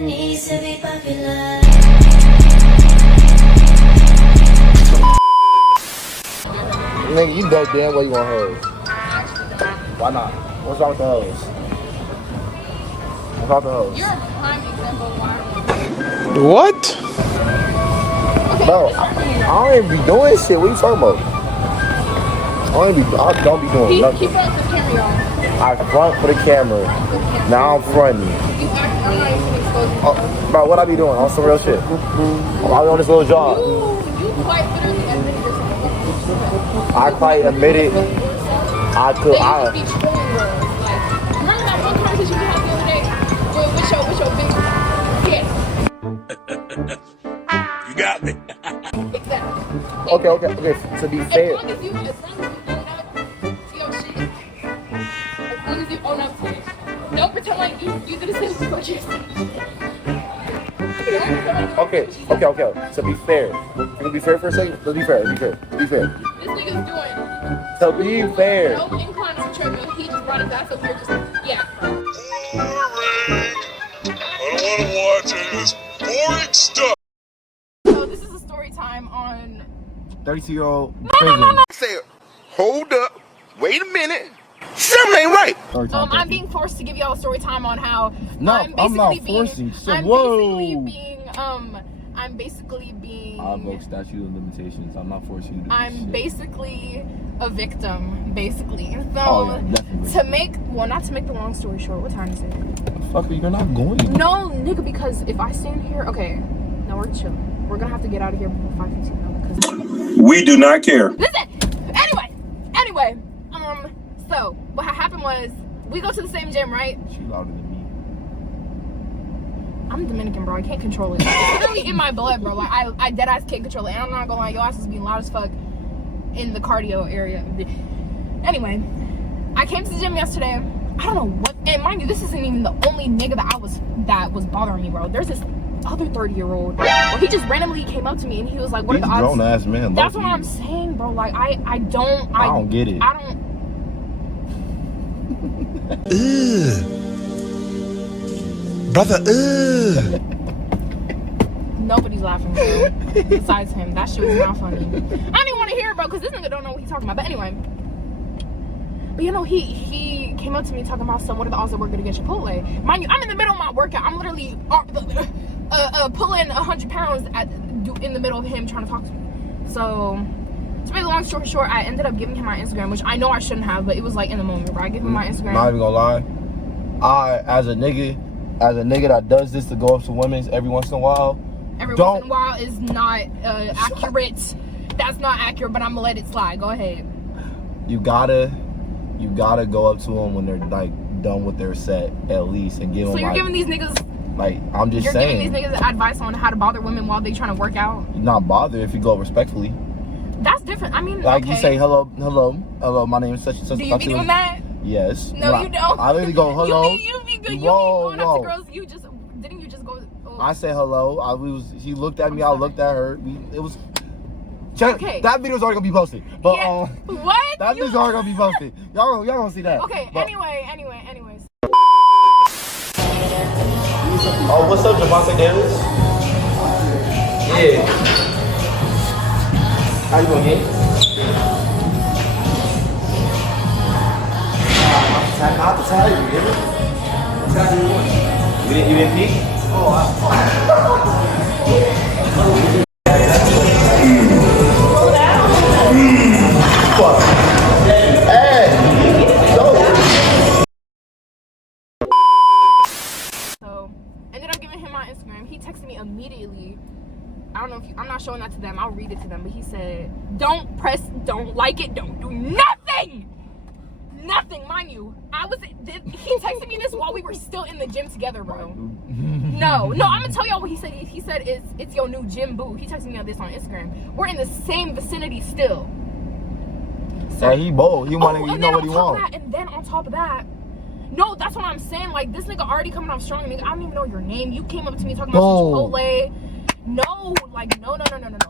needs to be popular. Nigga, you know damn well you want hoes. Why not? What's wrong with the hoes? What's wrong with the hoes? You're a prime example of why. What? Bro, I don't even be doing shit. What you talking about? I don't be doing nothing. Keep up the camera, y'all. I front for the camera. Now I'm fronting. You act, I'm not even exposing Oh, bro, what I be doing? On some real shit. I be on this little job. you quite literally admitted yourself. I quite admitted I could. They used to be trolling girls. Like, remember that one conversation we had the other day with your big You got me. exactly. Okay. To be fair. As long as you own up to your shit. As long as you own up to it. Don't pretend like you did the same thing what you're saying. Okay. To be fair. Can we be fair for a second? Let's be fair. This nigga's doing To be fair. no incline on the treadmill. He just brought his ass up here just, yeah. Boring. I don't want to watch any of this boring stuff. So this is a story time on 32-year-old. No. Say, hold up. Wait a minute. Something ain't right. I'm being forced to give y'all a story time on how No, I'm I'm not basically forcing being, shit. I'm Whoa. basically being I invoke statute of limitations. I'm not forcing you to do I'm shit. basically a victim, basically. So Oh, yeah, definitely. not to make the long story short, what time is it? Fuck, you're not going. No, nigga, because if I stand here, okay, no, we're chilling. We're gonna have to get out of here before 5:15 because We do not care. listen. Anyway, so what happened was we go to the same gym, right? She louder than me. I'm Dominican, bro. I can't control it. It's literally in my blood, bro. Like I dead ass can't control it. And I'm not gonna lie, your ass is being loud as fuck in the cardio area. Anyway, I came to the gym yesterday. I don't know what, and mind you, this isn't even the only nigga that was bothering me, bro. There's this other 30-year-old. Well, he just randomly came up to me and he was like, "What are the odds?" Grown ass man. That's what I'm saying, bro. Like I don't get it. I don't. Brother, Nobody's laughing, bro. Besides him. That shit was not funny. I don't even want to hear it, bro, because this nigga don't know what he's talking about. But anyway. But you know, he came up to me talking about what are the odds that we're gonna get Chipotle. Mind you, I'm in the middle of my workout. I'm literally pulling 100 pounds in the middle of him trying to talk to me. So to make the long story short, I ended up giving him my Instagram, which I know I shouldn't have, but it was like in the moment, right? I give him my Instagram. Not even gonna lie. As a nigga that does this to go up to women every once in a while. Every once in a while is not accurate. That's not accurate, but I'm gonna let it slide. Go ahead. You gotta go up to them when they're like done with their set at least and give them. So you're like, giving these niggas. Like I'm just You're saying. giving these niggas advice on how to bother women while they trying to work out. You're not bothered if you go respectfully. That's different. I mean, Like okay. you say hello. My name is such and such. Do you be doing that? Yes. No, you don't. I literally go hello. You be good. You be Whoa, going up whoa. to girls. Didn't you just go? Oh. I said hello. He looked at me. I sorry. looked at her. It was. Check. Okay. That video's already gonna be posted. But Yeah. What? that video's already gonna be posted. Y'all gonna see that. Okay. But, Anyways. Oh, what's up, Javante Davis? Yeah. How you doing, Gabe? I have to tell you, you hear me? You didn't peek? Oh, So ended up giving him my Instagram. He texted me immediately. I don't know if I'm not showing that to them. I'll read it to them. But he said, "Don't like it, don't do nothing." Nothing, mind you. He texted me this while we were still in the gym together, bro. No, I'm gonna tell y'all what he said. He said it's your new gym boo. He texted me on this on Instagram. We're in the same vicinity still. So, yeah, he bold. He want to, you know what he wants. And then on top of that, no, that's what I'm saying. Like this nigga already coming off strong. Nigga, I don't even know your name. You came up to me talking about some Chipotle. No, like no.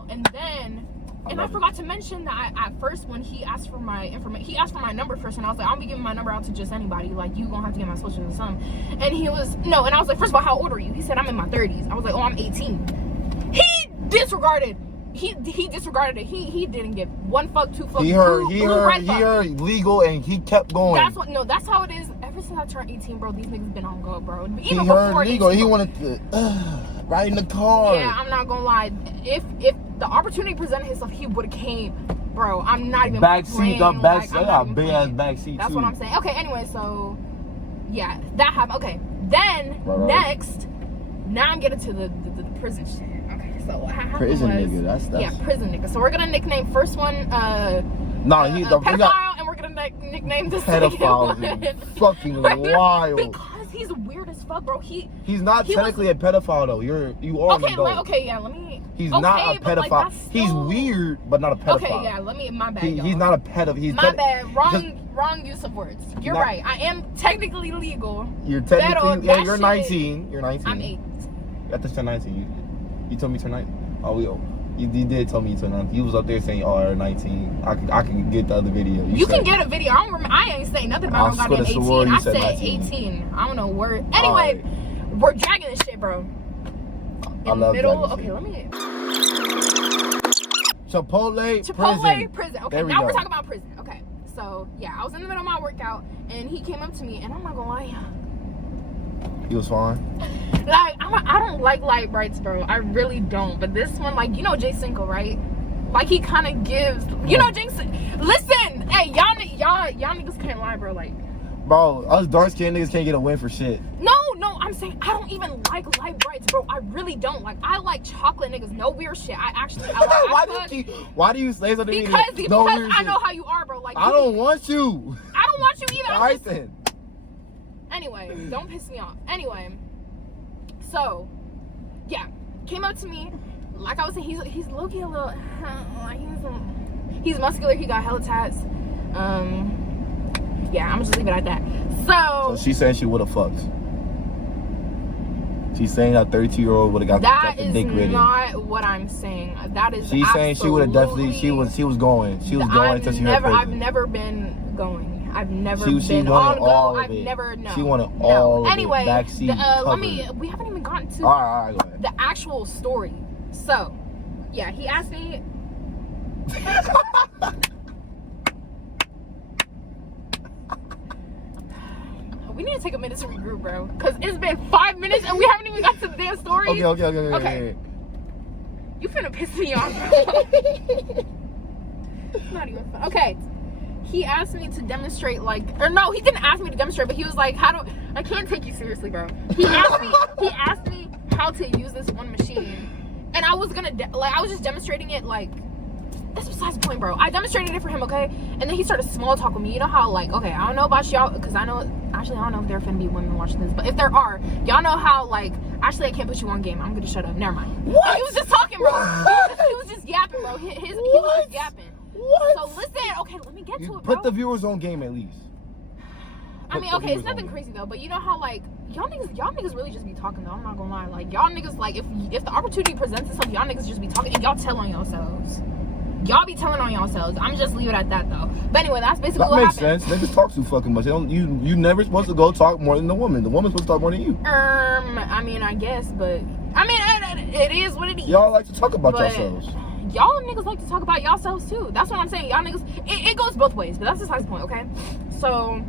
And then And I forgot to mention that at first when he asked for my information, he asked for my number first, and I was like, I'll be giving my number out to just anybody. Like, you gonna have to get my social or something. And he was, no, and I was like, first of all, how old are you? He said, I'm in my 30s. I was like, oh, I'm 18. He disregarded. He disregarded it. He didn't give one fuck, two fuck. He heard legal, and he kept going. That's how it is. Ever since I turned 18, bro, these niggas been on go, bro. Even he heard legal. 18, he wanted to ride in the car. Yeah, I'm not gonna lie. If the opportunity presented itself, he would have came, bro. I'm not even backseat. Got backseat. I got big ass backseat. That's too. what I'm saying. Okay. Anyway, so yeah, that happened. Okay. Then next, now I'm getting to the prison shit. So what happened prison was, nigga, that's yeah, prison nigga. So we're gonna nickname first one he's pedophile, and we're gonna nickname the second one fucking wild. Because he's weird as fuck, bro. He's not technically a pedophile though. You are an adult. Okay, yeah. Let me. He's not a pedophile. Like, he's weird, but not a pedophile. Okay, yeah. My bad. He's not a pedophile. My bad. Wrong use of words. You're right. I am technically legal. You're technically you're 19. You're 19. I'm 8. You got to turn 19. You told me turn 19. You did tell me you turned 19. You was up there saying, "Oh, you're 19." I can get the other video. You can get a video. I don't remember. I ain't saying nothing about I got 18. I said 18. I don't know where. Anyway, we're dragging this shit, bro. I love middle. Okay, let me. Chipotle prison. Okay, now we're talking about prison. Okay, so yeah, I was in the middle of my workout, and he came up to me, and I'm not gonna lie. He was fine. Like, I don't like light brights, bro. I really don't. But this one, like, you know Jay Cinco, right? Like, he kind of gives, you know, Jinx. Listen, hey, y'all niggas can't lie, bro. Like, bro, us dark skinned niggas can't get a win for shit. No, I'm saying I don't even like light brights, bro. I really don't. Like, I like chocolate niggas. No weird shit. I like why do you say something? Because I know how you are, bro. Like, I don't want you. I don't want you either. All right then. Anyway, don't piss me off. Anyway, so yeah, came up to me. Like I was saying, he's low-key a little. He's muscular. He got hella tats. Yeah, I'm just leave it at that. So she's saying she would have fucked. She's saying that 32-year-old would have got the dick ready. That is not what I'm saying. That is. She's saying she would have definitely. She was going. She was going until she heard prison. I've never been going. I've never been on go. I've never She wanted all anyway, of it. Backseat we haven't even gotten to all right, go ahead. The actual story. So, yeah, he asked me. We need to take a minute to regroup, bro. Because it's been 5 minutes and we haven't even got to the damn story. Okay. You finna piss me off, bro. It's not even fun. Okay. He asked me to demonstrate, like, or no, he didn't ask me to demonstrate, but he was like, I can't take you seriously, bro. He asked me how to use this one machine, and I was gonna, I was just demonstrating it, like, that's besides the point, bro. I demonstrated it for him, okay? And then he started small talk with me. You know how, like, okay, I don't know about y'all, because I don't know if there are finna be women watching this, but if there are, y'all know how, like, actually I can't put you on game. I'm gonna shut up. Never mind. What? He was just talking, bro. He was just yapping, bro. He was just yapping. What? So listen, okay, let me get to it, bro. Put the viewers on game at least. I mean, okay, it's nothing crazy though, but you know how like y'all niggas really just be talking though. I'm not gonna lie, like y'all niggas, like if the opportunity presents itself, y'all niggas just be talking and y'all tell on yourselves. Y'all be telling on yourselves. I'm just leave it at that though. But anyway, that's basically what happened. That makes sense. Niggas talk too fucking much. You never supposed to go talk more than the woman. The woman's supposed to talk more than you. I mean, I guess, but I mean, it is what it is. Y'all like to talk about yourselves. Y'all niggas like to talk about yourselves too. That's what I'm saying. Y'all niggas, it goes both ways, but that's besides the point, okay? So,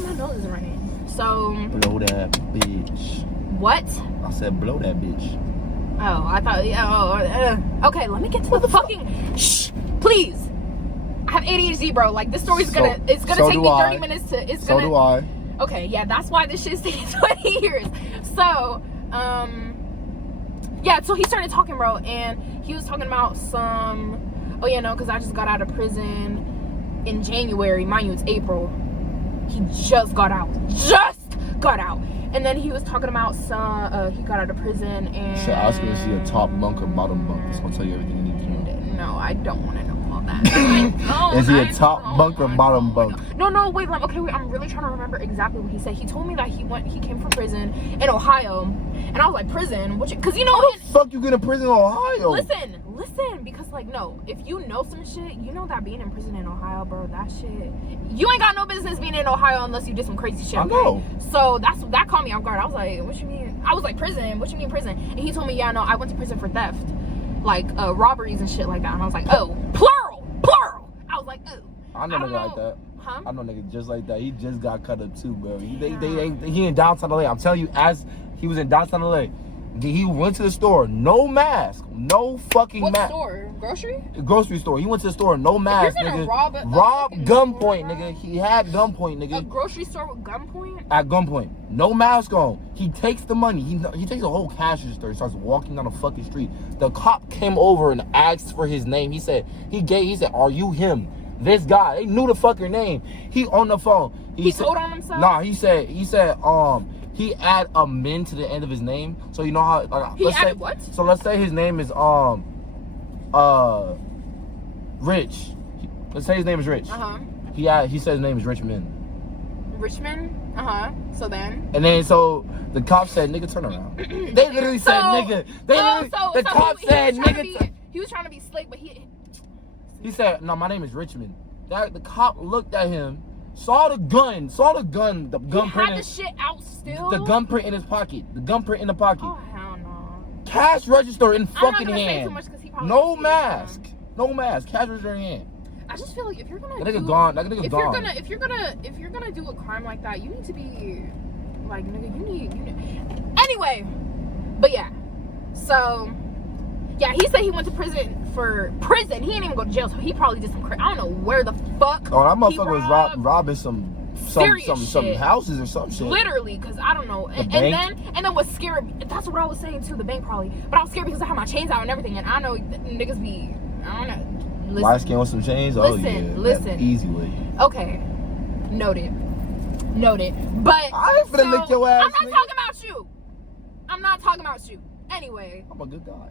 my nose is running. So, blow that bitch. What? I said blow that bitch. Oh, I thought, okay, let me get to the fucking, shh, please. I have ADHD, bro. Like, this story's gonna take me 30 minutes to, So do I. Okay, yeah, that's why this shit's taking 20 years. So, yeah, so he started talking, bro, and he was talking about because I just got out of prison in January. Mind you, it's April. He just got out. And then he was talking about he got out of prison and... So I was going to see a top bunk or bottom bunk. That's going to tell you everything you need to know. No, I don't want to know all that. Is he a top bunk or bottom bunk? No, wait, I'm really trying to remember exactly what he said. He told me that he came from prison in Ohio, And I was like, prison? Because you know, How the fuck you get in prison in Ohio? listen, because like, no, if you know some shit, you know that being in prison in Ohio, bro, that shit, you ain't got no business being in Ohio unless you did some crazy shit. I know. So that caught me off guard. I was like, what you mean? I was like, prison? What you mean prison? And he told me, yeah, no, I went to prison for theft, like robberies and shit like that. And I was like, oh, plural. I was like, oh. I know nigga like that. Huh? I know nigga just like that. He just got cut up too, bro. He in downtown LA. I'm telling you, as he was in downtown LA, he went to the store, no mask, no fucking mask. What store? Grocery store. He went to the store, no mask, If you're gonna nigga. rob gunpoint, store, nigga. He had gunpoint, nigga. A grocery store with gunpoint? At gunpoint, no mask on. He takes the money. He takes a whole cash register. He starts walking down the fucking street. The cop came over and asked for his name. He said, "Are you him? This guy." They knew the fucking name. He on the phone. He told on himself? Nah, he said he add a min to the end of his name. So you know how what? So let's say his name is Rich. Let's say his name is Rich. He said his name is Richmond. So then? And then so the cop said, "Nigga, turn around." They literally said, "Nigga." The cop said, "Nigga." He was trying to be slick, but he said, "No, my name is Richmond." The cop looked at him, saw the gun he print. had the shit out still. The gun print in his pocket. The gun print in the pocket. Oh hell no. Cash register in fucking I'm not gonna say hand. too much 'cause he probably No won't see this mask. one. No mask. Cash register in hand. I just feel like if you're gonna That nigga gone. That nigga gone. If you're gonna do a crime like that, you need to be like, nigga, you need. Anyway, but yeah, so yeah, he said he went to prison. He didn't even go to jail, so he probably did some I don't know where the fuck. Oh, that motherfucker was robbing some shit. houses or some shit. Literally, because I don't know. And then what's scary, that's what I was saying too, the bank probably. But I was scared because I had my chains out and everything, and I know niggas be, I don't know. Listen, light skin with some chains? Listen. Easy way. Okay. Noted. But I ain't finna lick your ass. I'm not talking about you. Anyway. I'm a good guy.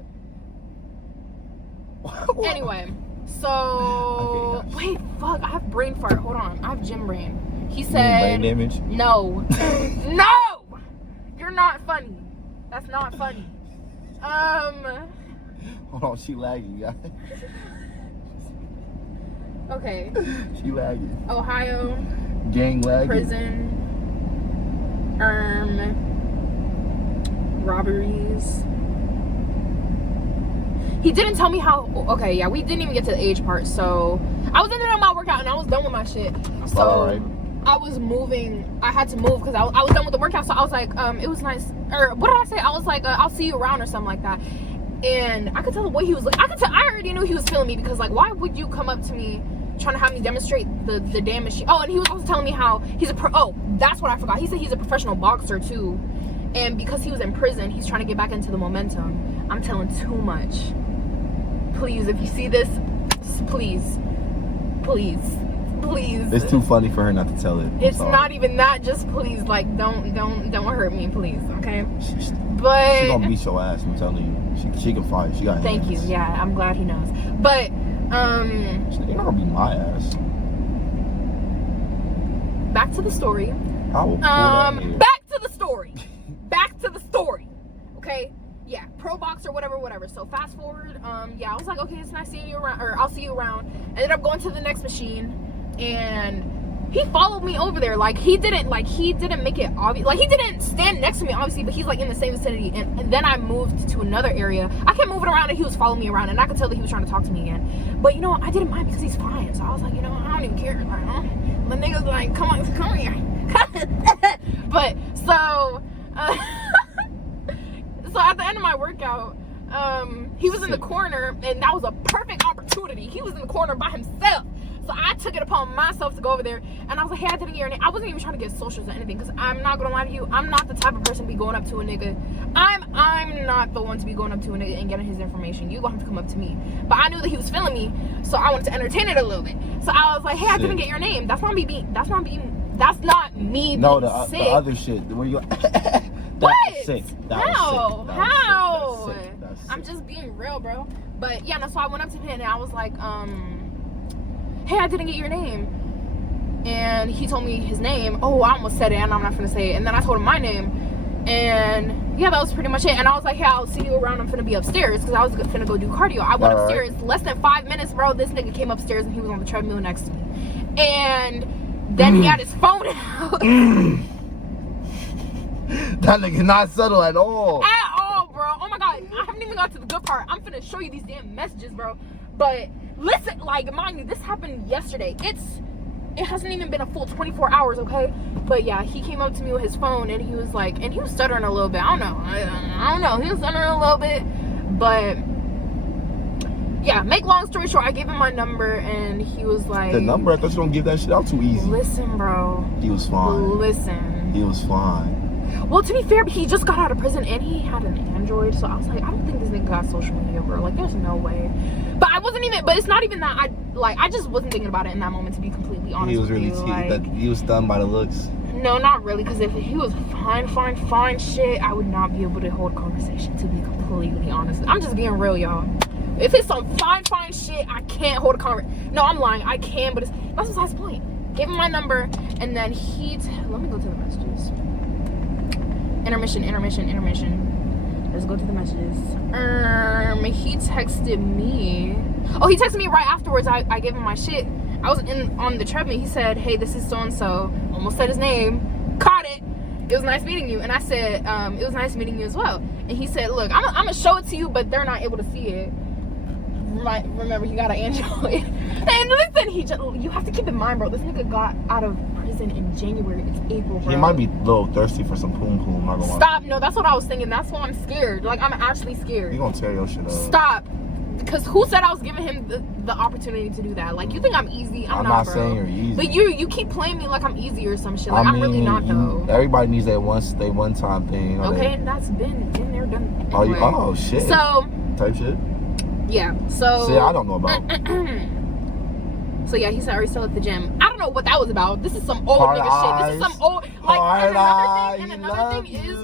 Anyway, so wait, fuck, I have brain fart. Hold on, I have gym brain. He said, brain damage? No, no, you're not funny. That's not funny. Hold on, she lagging, guys. Okay. She lagging. Ohio. Gang lagging. Prison. Robberies. He didn't tell me how. Okay, yeah, we didn't even get to the age part. So I was in there on my workout and I was done with my shit. So I was moving. I had to move because I was done with the workout. So I was like, it was nice. Or what did I say? I was like, I'll see you around or something like that. And I could tell the way he was like. I already knew he was feeling me because like, why would you come up to me trying to have me demonstrate the damn machine? Oh, and he was also telling me how he's that's what I forgot. He said he's a professional boxer too. And because he was in prison, he's trying to get back into the momentum. I'm telling too much. Please, if you see this, please. It's too funny for her not to tell it. It's not even that. Just please, like, don't hurt me, please. Okay. But she gonna beat your ass. I'm telling you. She can fight. She got hands. Thank you. Yeah, I'm glad he knows. But you're not gonna beat my ass. Back to the story. I will back to the story. Okay. Yeah, pro boxer, whatever. So fast forward, yeah, I was like, okay, it's nice seeing you around, or I'll see you around. Ended up going to the next machine, and he followed me over there. Like he didn't make it obvious. Like he didn't stand next to me, obviously, but he's like in the same vicinity. And then I moved to another area. I kept moving around, and he was following me around, and I could tell that he was trying to talk to me again. But you know, I didn't mind because he's fine. So I was like, you know, I don't even care. Like, the nigga's like, come here. But so. So at the end of my workout, he was in the corner, and that was a perfect opportunity. He was in the corner by himself. So I took it upon myself to go over there, and I was like, hey, I didn't get your name. I wasn't even trying to get socials or anything, because I'm not gonna lie to you, I'm not the type of person to be going up to a nigga. I'm not the one to be going up to a nigga and getting his information. You gonna have to come up to me. But I knew that he was feeling me, so I wanted to entertain it a little bit. So I was like, hey, I didn't get your name. That's not me being sick. The other shit where you what? Sick. How? That's sick. I'm just being real, bro. But yeah, no, so I went up to him and I was like, hey, I didn't get your name. And he told me his name. Oh, I almost said it and I'm not gonna say it. And then I told him my name. And yeah, that was pretty much it. And I was like, yeah, I'll see you around. I'm finna be upstairs because I was finna go do cardio. I went upstairs. Less than 5 minutes, bro. This nigga came upstairs and he was on the treadmill next to me. And then he had his phone out. That nigga not subtle at all. At all, bro. Oh my god. I haven't even got to the good part. I'm finna show you these damn messages, bro. But listen, like, mind you, this happened yesterday. It hasn't even been a full 24 hours, okay? But yeah, he came up to me with his phone and he was like, and he was stuttering a little bit. I don't know. He was stuttering a little bit. But yeah, make long story short, I gave him my number and he was like, the number? I thought you don't give that shit out too easy. Listen, bro. He was fine. Listen. He was fine. Well, to be fair, he just got out of prison and he had an Android, so I was like, I don't think this nigga got social media, bro. Like, there's no way. But it's not even that I just wasn't thinking about it in that moment, to be completely honest. He was with really you. Like, he was stunned by the looks. No, not really, because if he was fine shit, I would not be able to hold a conversation, to be completely honest. I'm just being real, y'all. If it's some fine shit, I can't hold a conversation. No, I'm lying. I can, but that's besides the point. Gave him my number, and then let me go to the messages. Intermission. Let's go to the messages. He texted me. Oh, he texted me right afterwards. I gave him my shit. I was on the treadmill. He said, hey, this is so-and-so. Almost said his name. Caught it. It was nice meeting you. And I said, it was nice meeting you as well. And he said, look, I'm going to show it to you, but they're not able to see it. Remember, he got an Android. And listen, you have to keep in mind, bro, this nigga got out of prison in January. It's April, bro. He might be a little thirsty for some poom. Stop. No, that's what I was thinking. That's why I'm scared. Like, I'm actually scared. You gonna tear your shit up. Stop. Because who said I was giving him the opportunity to do that? Like, you think I'm easy? I'm not, bro. Saying you're easy. But you keep playing me like I'm easy or some shit. Like, I'm really not, though. Everybody needs that one time thing. Okay, that's been there, done. Anyway. Oh, shit. So. Type shit? Yeah, so. See, I don't know about. So yeah, he said, are you still at the gym? I don't know what that was about. This is some old nigga shit. This is some old, like, and another thing is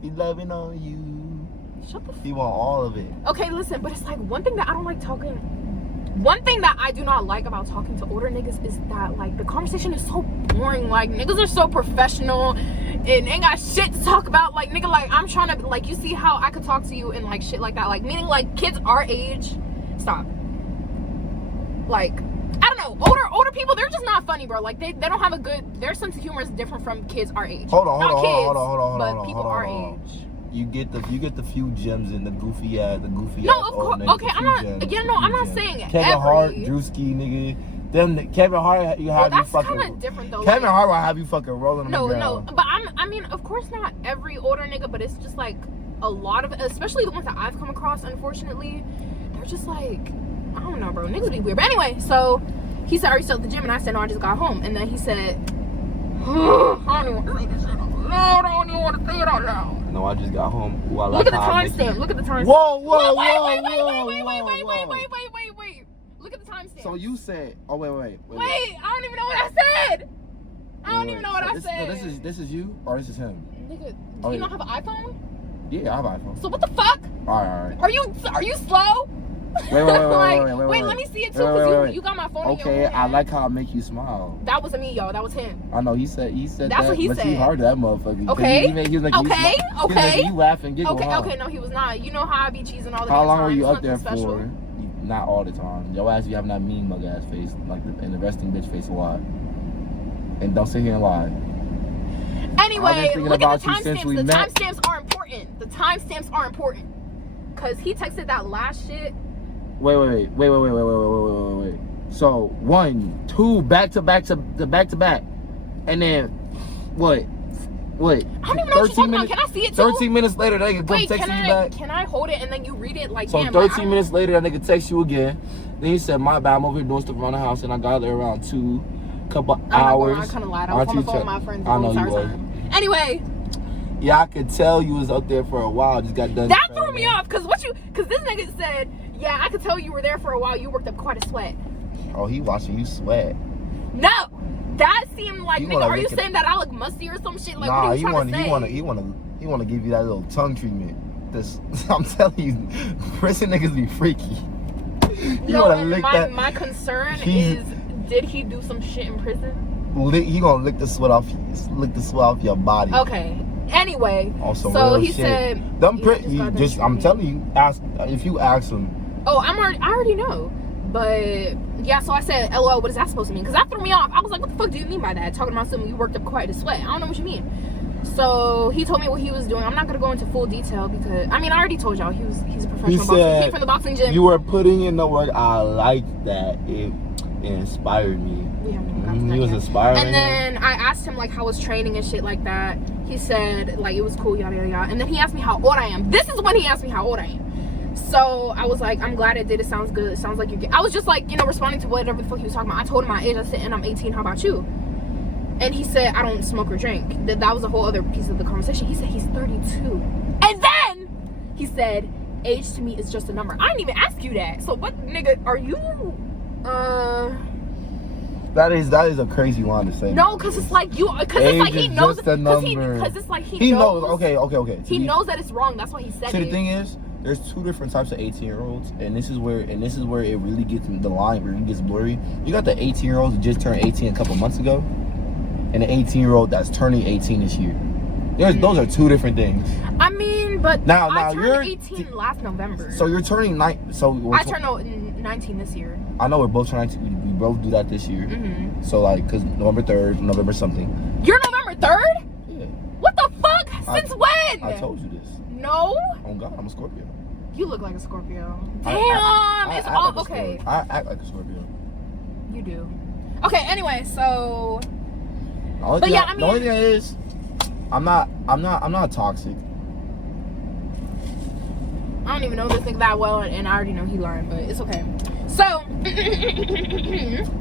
he loving on you. Shut the fuck. He want all of it. Okay, listen, but it's like one thing that I do not like about talking to older niggas is that, like, the conversation is so boring. Like, niggas are so professional and ain't got shit to talk about. Like, nigga, like, I'm trying to, like, you see how I could talk to you and, like, shit like that. Like, meaning, like, kids our age. Stop. Like, I don't know, older people, they're just not funny, bro. Like, they don't have their sense of humor is different from kids our age. Hold on. People our age. You get the few gems in the goofy ass. No, of course. Okay, I'm not. Again, no, I'm not saying Kevin Hart, Drewski, nigga. Kevin Hart, you have you fucking. That's kind of different though. Kevin Hart will have you fucking rolling. No, but I mean, of course not every older nigga, but it's just like a lot of, especially the ones that I've come across. Unfortunately, they're just like, I don't know, bro. Niggas be weird. But anyway, so he said, "Are you still at the gym?" And I said, "No, I just got home." And then he said, I don't even want to say it out loud. No, I just got home. Ooh, Look at the timestamp. Look at the timestamp. Whoa. Wait. Look at the timestamp. So you said, oh wait. Wait, I don't even know what I said. I don't even know what I said. This is you or this is him? Nigga, do you not have an iPhone? Yeah, I have an iPhone. So what the fuck? All right. Are you slow? Wait, let me see it too, because you got my phone in your hand. I like how I make you smile. That wasn't me, y'all. That was him. I know, he said That's what he but said. you heard that motherfucker. Okay. He was like, okay. You laughing, giggling. Okay, no, he was not. You know how I be cheesing all the time. How long were you up there for? Not all the time. Your ass be having that mean mug ass face, like the resting bitch face a lot. And don't sit here and lie. Anyway, look at the timestamps. The timestamps are important. Cause he texted that last shit. Wait. So 1, 2, back to back, and then what? I don't even know what you're talking about. Can I see it too? 13 minutes later, that nigga come text you back. Can I hold it and then you read it like? So 13 minutes later, that nigga text you again. Then he said, "My bad, I'm over here doing stuff around the house, and I got there around 2 couple hours." I kind of lied. I was on the phone with my friends. I know you was. Anyway. Yeah, I could tell you was up there for a while. Just got done. That threw me off because this nigga said, yeah, I could tell you were there for a while. You worked up quite a sweat. Oh, he watching you sweat. No, that seemed like, nigga, are you saying that I look musty or some shit? Like, what are you trying to say? He want to give you that little tongue treatment. I'm telling you, prison niggas be freaky. My concern is, did he do some shit in prison? He gonna lick the sweat off your body. Okay. Anyway, Also, so real he shit. said, Them yeah, pretty. got that Just, shit I'm ready. telling you, if you ask them. Oh, I already know. But yeah, so I said, LOL, what is that supposed to mean? Because that threw me off. I was like, what the fuck do you mean by that? Talking about something you worked up quite a sweat. I don't know what you mean. So he told me what he was doing. I'm not gonna go into full detail because I mean I already told y'all he's a professional boxer. He came from the boxing gym. You were putting in the work. I like that. It inspired me. We haven't even got to that He was yet. inspiring. And then I asked him like how was training and shit like that. He said like it was cool, yada yada yada. And then he asked me how old I am. This is when he asked me how old I am. So I was like, I'm glad it did. It sounds good. It sounds like you get. I was just like, responding to whatever the fuck he was talking about. I told him my age. I said, and I'm 18. How about you? And he said, I don't smoke or drink. That was a whole other piece of the conversation. He said he's 32. And then he said, age to me is just a number. I didn't even ask you that. So what nigga are you? That is a crazy line to say. No, because it's like you. Because it's like he knows. Just a number. Because it's like he knows. Okay. He knows that it's wrong. That's why he said So it. the thing is, there's two different types of 18-year-olds, and this is where it really gets the line where it gets blurry. You got the 18-year-olds who just turned 18 a couple months ago, and the 18-year-old that's turning 18 this year. Those are two different things. I mean, but Now I you're turned 18 last November. So you're turning 9. So I turned 19 this year. I know we're both turning 19. We both do that this year. Mm-hmm. So like, cause November 3rd, November something. You're November 3rd? Yeah. What the fuck? Since when? I told you this. No. Oh God, I'm a Scorpio. You look like a Scorpio. Damn, I it's act all like a okay. Scorpio. I act like a Scorpio. You do. Okay. Anyway, so. The only But thing yeah, I mean, the only thing is, I'm not toxic. I don't even know this nigga that well, and I already know he lying, but it's okay. So.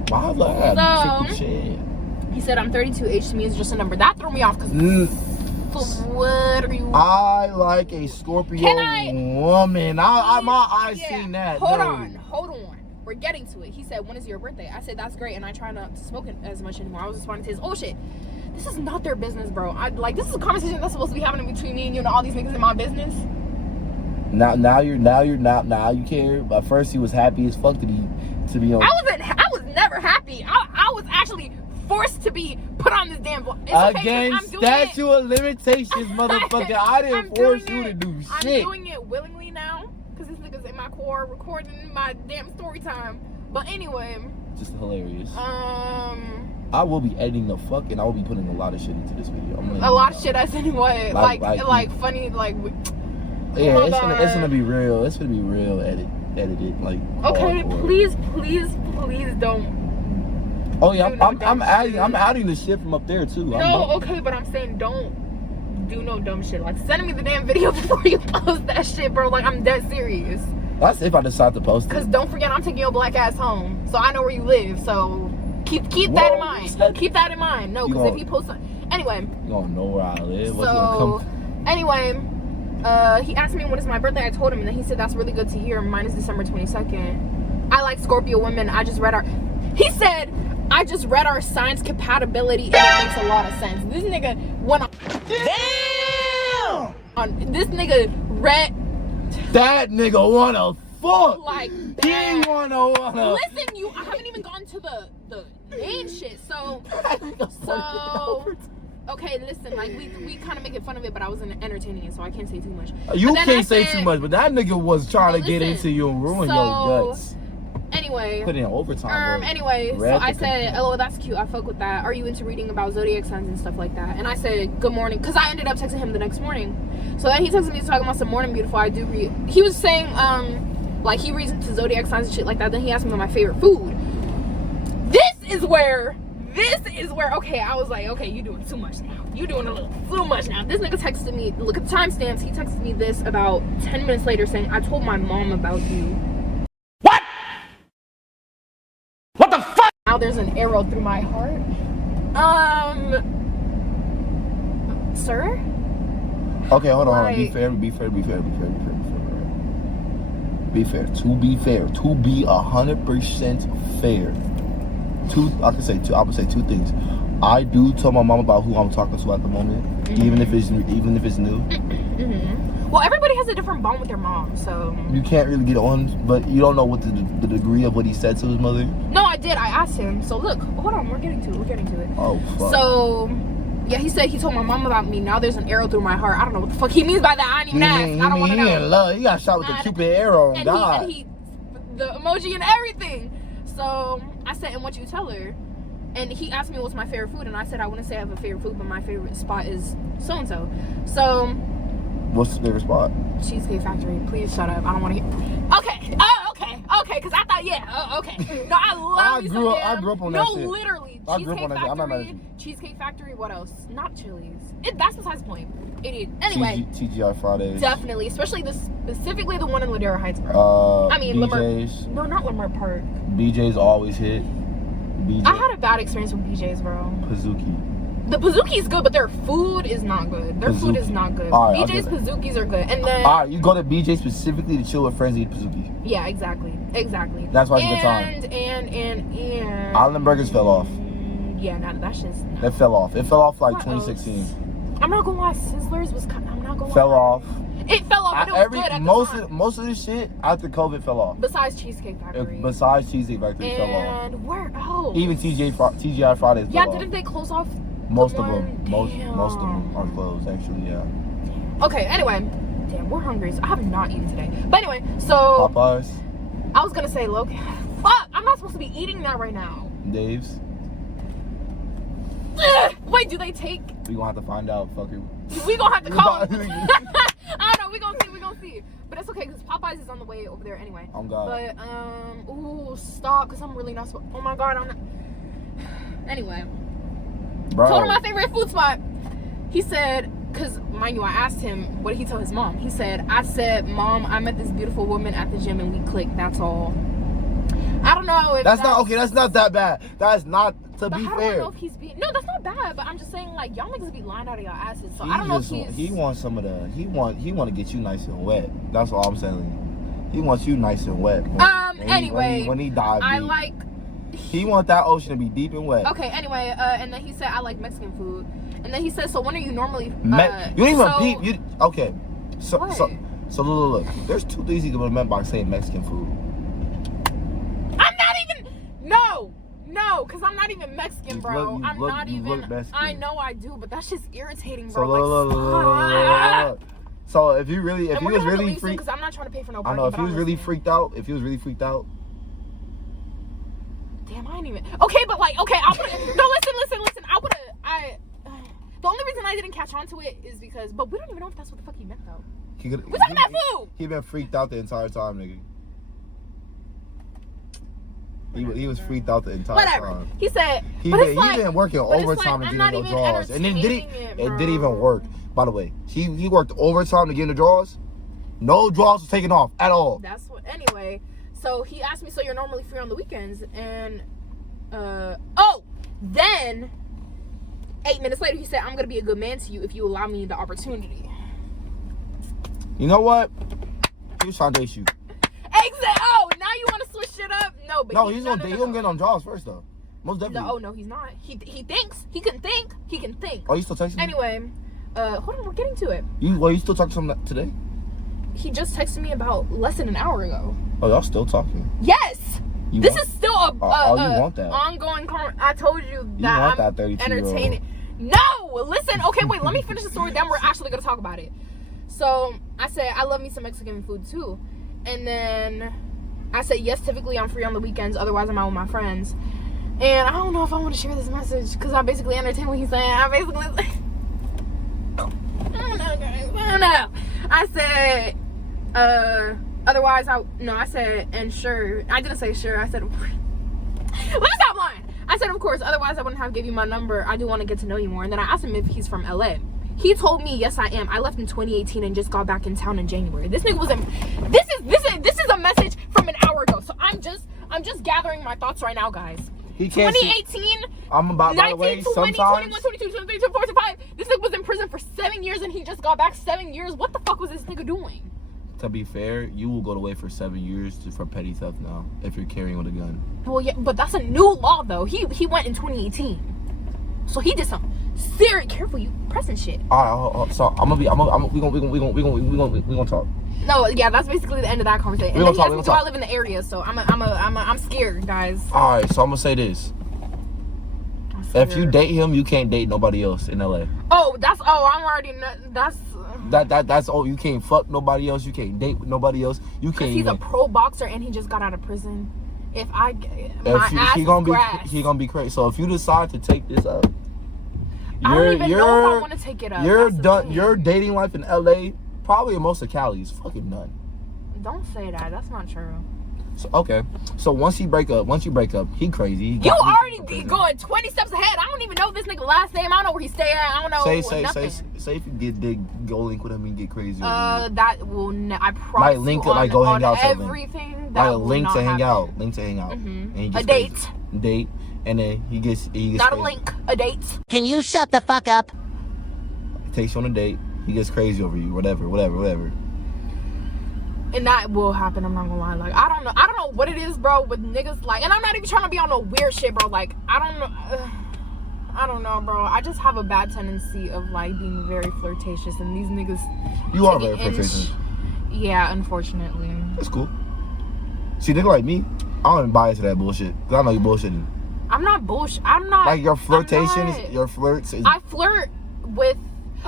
Why laugh? So- Shit. He said, I'm 32. Age to me is just a number. That threw me off because. What are you? I like a Scorpio woman. My eyes seen that. Hold no. on. We're getting to it. He said, when is your birthday? I said, that's great, and I try not to smoke it as much anymore. I was responding to his, oh shit, this is not their business, bro. This is a conversation that's supposed to be happening between me and you and all these niggas in my business. Now you care. But first he was happy as fuck to be on. I was never happy. I was actually forced to be put on this damn vlog. Again, statute of limitations, motherfucker. I didn't force you to do shit. I'm doing it willingly now because this nigga's in my core recording my damn story time. But anyway, just hilarious. I will be editing the fuck, and I will be putting a lot of shit into this video. A lot of shit as in what? Like funny, like. Yeah, Oh it's gonna be real. It's gonna be real edited. Like. Okay, hardcore. please don't. Oh yeah, I'm adding the shit from up there too. No, okay, but I'm saying don't do no dumb shit. Like send me the damn video before you post that shit, bro. Like I'm dead serious. That's if I decide to post it. Cause don't forget I'm taking your black ass home, so I know where you live. So keep that in mind. Keep that in mind. No, because if you post anyway. You don't know where I live. So anyway, he asked me when is my birthday. I told him, and then he said that's really good to hear. Mine is December 22nd. I like Scorpio women. He said. I just read our science compatibility and it makes a lot of sense. This nigga went on. Damn! This nigga read. That nigga wanna fuck. Like he wanna. Listen, I haven't even gone to the main shit. So. Okay, listen, like we kind of making fun of it, but I was entertaining it, so I can't say too much. You can't say too much, but that nigga was trying to get into you and ruin your guts. Anyway, put in overtime. Anyway, so I said, "Oh, that's cute. I fuck with that. Are you into reading about zodiac signs and stuff like that?" And I said, "Good morning," because I ended up texting him the next morning. So then he texted me talking about some morning beautiful. I do read. He was saying, like he reads into zodiac signs and shit like that. Then he asked me about my favorite food. This is where. Okay, I was like, okay, you doing too much now. You doing a little too much now. This nigga texted me. Look at the timestamps. He texted me this about 10 minutes later, saying, "I told my mom about you." What the fuck? Now there's an arrow through my heart. Sir? Okay, hold on. Like, Be fair. To be 100% fair. I would say two things. I do tell my mom about who I'm talking to at the moment, even if it's new. Well, everybody has a different bond with their mom, so you can't really get on, but you don't know what the degree of what he said to his mother. No, I did. I asked him. So look, hold on, we're getting to it. Oh fuck. So Yeah, he said he told my mom about me. Now there's an arrow through my heart. I don't know what the fuck he means by that. I ain't even asked. I don't want to know. He in love. He got shot with the Cupid arrow. And God. he the emoji and everything. So I said, and what you tell her? And he asked me what's my favorite food, and I said I wouldn't say I have a favorite food, but my favorite spot is so and so. So what's the favorite spot? Cheesecake Factory. Please shut up. I don't want to hear. Okay. Oh, okay. Because I thought, yeah. Oh, okay. No, I love I grew up on that shit. No, literally. I grew up on that shit. I'm not mad at you. Cheesecake Factory. What else? Not Chili's. That's besides the point. Idiot. Anyway. TGI Fridays. Definitely, especially specifically the one in Ladera Heights, bro. BJ's. No, not Lamar Park. BJ's always hit. BJ. I had a bad experience with BJ's, bro. Pizookie. The Pizookie is good, but their food is not good. Their food is not good. Right, BJ's Pizookies are good, and then you go to BJ specifically to chill with friends and eat Pizookie. Yeah, exactly. That's why it's a good time. And Island Burgers fell off. Yeah, no, that's just. No. It fell off. It fell off like What 2016. else? I'm not gonna lie, Sizzlers was kind. I'm not gonna fell lie. off. It fell off, but it was good at the time. Most of this shit after COVID fell off. Besides Cheesecake Factory. Besides Cheesecake Factory fell off. And where else? Even TGI Fridays fell off. Yeah, didn't they close off? Most of them. Most of them are closed, actually, yeah. Okay, anyway. Damn, we're hungry, so I have not eaten today. But anyway, so... Popeyes. I was gonna say, Loki. Fuck! I'm not supposed to be eating that right now. Dave's. Wait, do they take... We gonna have to find out, fucker. We gonna have to call them. I don't know, we gonna see. But it's okay, because Popeyes is on the way over there anyway. Oh, God. But, ooh, stop, because I'm really not supposed... Oh, my God, I'm not... Anyway. Bro. Told him my favorite food spot. He said, because mind you, I asked him, what did he tell his mom? He said, I said, Mom, I met this beautiful woman at the gym and we clicked. That's all. I don't know if that's not okay. That's not that bad. That's not to be fair. I don't know if he's being. No, that's not bad. But I'm just saying, like, y'all niggas be lying out of your asses. So I don't know if he's. He wants some of the. He want to get you nice and wet. That's all I'm saying. He wants you nice and wet. Anyway, when he dives, I like. He want that ocean to be deep and wet. Okay. Anyway, and then he said I like Mexican food, and then he said, so when are you normally? You don't even peep. You okay? So look. There's two things you can meant by saying Mexican food. I'm not even. No, because I'm not even Mexican, bro. I'm not even. I know I do, but that's just irritating, bro. Look. So if he was really freaked, because I'm not trying to pay for no I parking. know if he was really freaked out. Damn, I ain't even. Okay, but like, okay, I'll put it. No, listen. The only reason I didn't catch on to it is because, but we don't even know if that's what the fuck he meant though. We're talking about food. He been freaked out the entire time, nigga. He was freaked out the entire time. He said he been working overtime to get in those draws, and it didn't even work. By the way, he worked overtime to get in the draws. No draws was taken off at all. That's what. Anyway, so he asked me, so you're normally free on the weekends, and then 8 minutes later he said, I'm gonna be a good man to you if you allow me the opportunity. You know what? He was trying to date you. Oh, now you want to switch shit up? No, but he's gonna get on draws first though. Most definitely. No, he's not. He thinks he can think. Oh, you still texting me? Anyway, hold on, we're getting to it. You still talking to him today? He just texted me about less than an hour ago. Oh, y'all still talking? Yes. This is still a you want that ongoing. I told you that I'm entertaining. No, listen. Okay, wait. Let me finish the story. Then we're actually gonna talk about it. So I said I love me some Mexican food too, and then I said yes. Typically I'm free on the weekends. Otherwise I'm out with my friends. And I don't know if I want to share this message because I basically understand what he's saying. I don't know, guys. I don't know. I said otherwise I said, and sure. I didn't say sure. I said, let me stop lying. I said, of course, otherwise I wouldn't have give you my number. I do want to get to know you more. And then I asked him if he's from LA. He told me, yes, I am. I left in 2018 and just got back in town in January. This nigga was this is a message from an hour ago. So I'm just gathering my thoughts right now, guys. 2018, I'm about 19, 20, 21, 22, 23, 24, 25. This nigga was in prison for 7 years and he just got back 7 years. What the fuck was this nigga doing? To be fair, you will go away for 7 years for petty theft now if you're carrying with a gun. Well, yeah, but that's a new law though. He went in 2018, so he did some serious. Careful, you pressing shit. So we gonna talk. No, yeah, that's basically the end of that conversation. And then he asked me, do I live in the area? So I'm scared, guys. All right, so I'm gonna say this. If you date him, you can't date nobody else in LA. Oh, I'm already that's. That's all. You can't fuck nobody else. You can't date with nobody else. You can't. He's a pro boxer and he just got out of prison. He gonna be crazy. So if you decide to take this up, I don't even know if I want to take it up. You're done. Your dating life in LA, probably in most of Cali, is fucking none. Don't say that. That's not true. So, okay. So once you break up, he crazy. You already going 20 steps ahead. I don't even know this nigga last name. I don't know where he stay at. I don't know nothing. Say if you go link with him and get crazy. That will I promise. Like link to go hang out. Everything. That will link not to hang happen. out. Link to hang out. Mm-hmm. And he gets a date. Crazy. Date. And then he gets not crazy. a link. A date. Can you shut the fuck up? Takes you on a date. He gets crazy over you. Whatever. And that will happen. I'm not gonna lie. Like I don't know what it is, bro. With niggas like, and I'm not even trying to be on no weird shit, bro. Like I don't know, bro. I just have a bad tendency of like being very flirtatious, and these niggas. You are very flirtatious. Yeah, unfortunately. That's cool. See, nigga like me, I don't even buy into that bullshit. Cause I know you bullshitting. I'm not bullshit. I'm not. Like your flirtation, your flirts. I flirt with.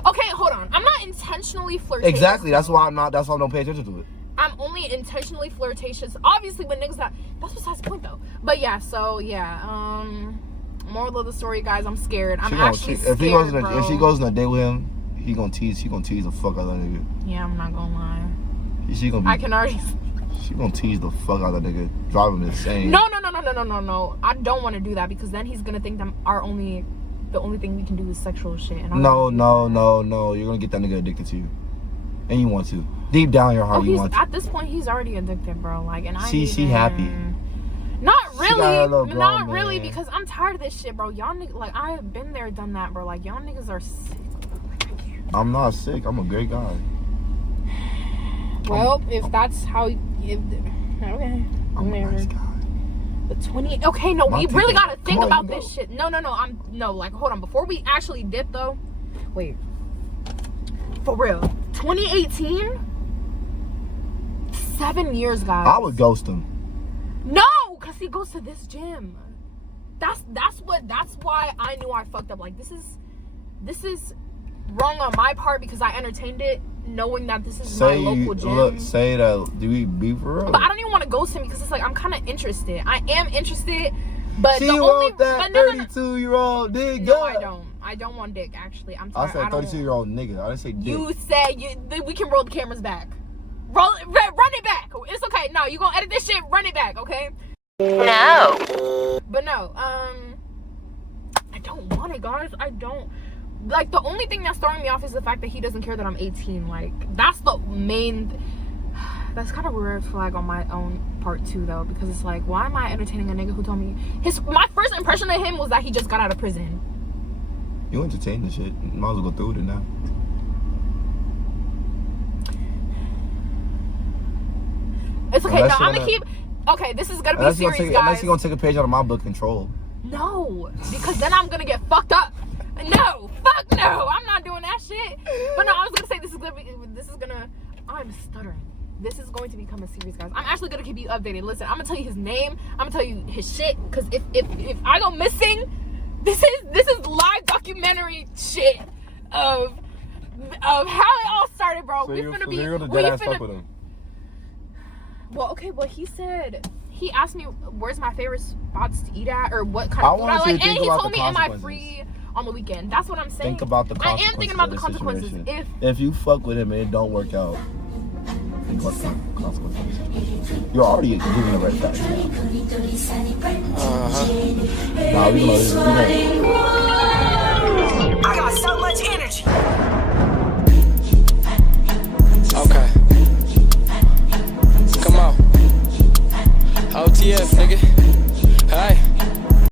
Okay, hold on. I'm not intentionally flirtatious. Exactly. That's why I don't pay attention to it. I'm only intentionally flirtatious. Obviously, when niggas that's besides the point though. But yeah, so yeah. Moral of the story, guys, I'm scared. I'm actually scared. If she goes on a date with him, he gonna tease the fuck out of that nigga. Yeah, I'm not gonna lie. I can already. She gonna tease the fuck out of that nigga, drive him insane. No. I don't want to do that because then he's gonna think that the only thing we can do is sexual shit. And no. You're gonna get that nigga addicted to you, and you want to. Deep down in your heart, you want to. At this point, he's already addicted, bro. Like, and she happy. Not really, because I'm tired of this shit, bro. Y'all niggas, like, I have been there, done that, bro. Like, y'all niggas are sick. I'm not sick. I'm a great guy. Well, if that's how, okay. I'm a nice guy. The 20. Okay, no, we really gotta think about this shit. No. Like, hold on. Before we actually dip, though. Wait. For real. 2018. 7 years, guys. I would ghost him. No, cause he goes to this gym. That's why I knew I fucked up. Like this is wrong on my part because I entertained it, knowing that this is my local gym. Look, say that. Do we be for real? But I don't even want to ghost him because it's like I'm kind of interested. I am interested, but she want that 32-year-old nigga. No, I don't. I don't want dick. Actually, I'm sorry. I said 32-year-old nigga. I didn't say dick. You said we can roll the cameras back. Run it back. It's okay. No, you gonna edit this shit. Run it back, okay? No. But no, I don't want it, guys. I don't. Like, the only thing that's throwing me off is the fact that he doesn't care that I'm 18. Like, that's the main. That's kind of a red flag on my own part too, though, because it's like, why am I entertaining a nigga who told me my first impression of him was that he just got out of prison. You entertain the shit. You might as well go through with it now. It's okay. No, I'm gonna keep. Okay, this is gonna be serious, guys. Unless you're gonna take a page out of my book, Control. No, because then I'm gonna get fucked up. No, fuck no. I'm not doing that shit. But no, I was gonna say I'm stuttering. This is going to become a series, guys. I'm actually gonna keep you updated. Listen, I'm gonna tell you his name. I'm gonna tell you his shit. Cause if I go missing, this is live documentary shit of how it all started, bro. So you're gonna dead ass fuck with him. Well, okay, well, he asked me where's my favorite spots to eat at or what kind of food I like, and he told me am I free on the weekend. That's what I'm saying. Think about the consequences. I am thinking about the consequences. If you fuck with him and it don't work out, think about the consequences. You're already giving the red flags now. Nah, we gonna I got so much energy. Okay. Come on. OTF, nigga. Hey.